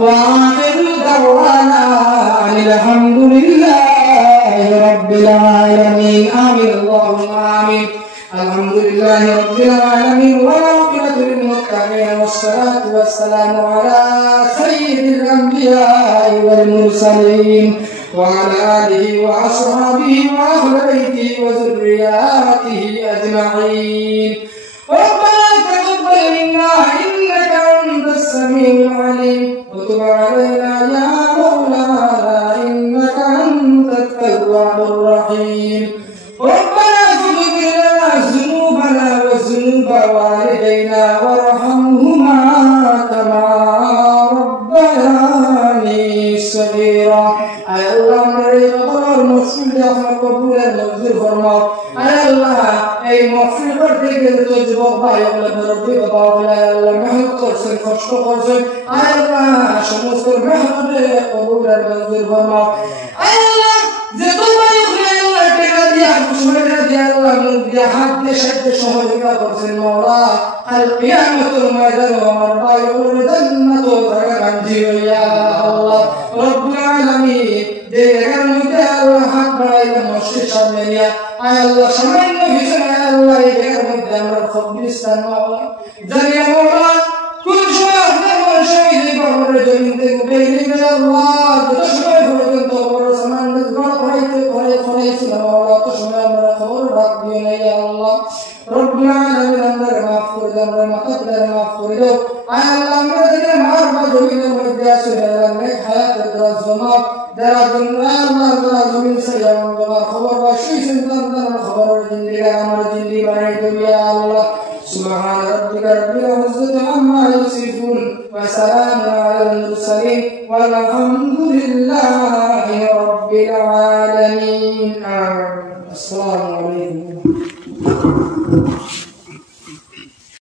وآخر دعوانا أن الحمد لله رب العالمين آمين اللهم آمين الحمد لله رب العالمين والعاقبة للمتقين والصلاة والسلام على سيد الأنبياء والمرسلين وعلى آله وأصحابه وأهل بيته وذرياته أجمعين ربنا تقبل منا إنك أنت السميع العليم وتب علينا يا مولانا إنك أنت التواب الرحيم ربنا اغفر لنا ذنوبنا وذنوب والدينا وارحمهما كما ربياني صغيرا اے اللہ میرے قبر مغفور اپنا قبول مغفر فرماؤ اے اللہ اے مغفر کرتے گئے تو جواب بھائی اللہ ربی بابا اے اللہ محمد کرسن کشت کرسن اے اللہ شمس کر محمد قبول مغفر فرماؤ اے اللہ زیتون بھائی হাত সাথে সহযোগিতা করছেন মাওলা আল কিয়ামতুল ময়দান আমার বায়ুর জান্নাত জান্নাতি ইয়া আল্লাহ রব্বুল আলামিন যে এর মধ্যে আল্লাহ হাত বাড়াইলেন মসজিদ সামনে নিয়া আয় আল্লাহ সামান্য বিছানা আল্লাহ এর মধ্যে আমরা কবরস্থান মাওলা জানি মাওলা কোন সময় আপনার মনসাই এই বাবার জমিন থেকে বেরিয়ে গেল আল্লাহ যত সময় পর্যন্ত বড় সামান্য ঘর হইতে ঘরে ঘরে ছিল মাওলা তো সময় আমরা খবর রাখ দিও না ইয়া আল্লাহ রব্বুল আলামিন আমরা মাফ করে দাও আমরা মাতাদের মাফ করে দাও আয় আল্লাহ আমরা যে মারবা জমিনের মধ্যে আছে আল্লাহ নেক হায়াতের দরাজ জমা দরাজ আল্লাহ দরাজ জমিন সে আমরা খবর বাসি চিন্তার খবর জিন্দেগি আমার জিন্দেগি বানাই দিও ইয়া আল্লাহ سبحان ربك رب العزة عما يصفون وسلام على المرسلين والحمد لله رب العالمين السلام عليكم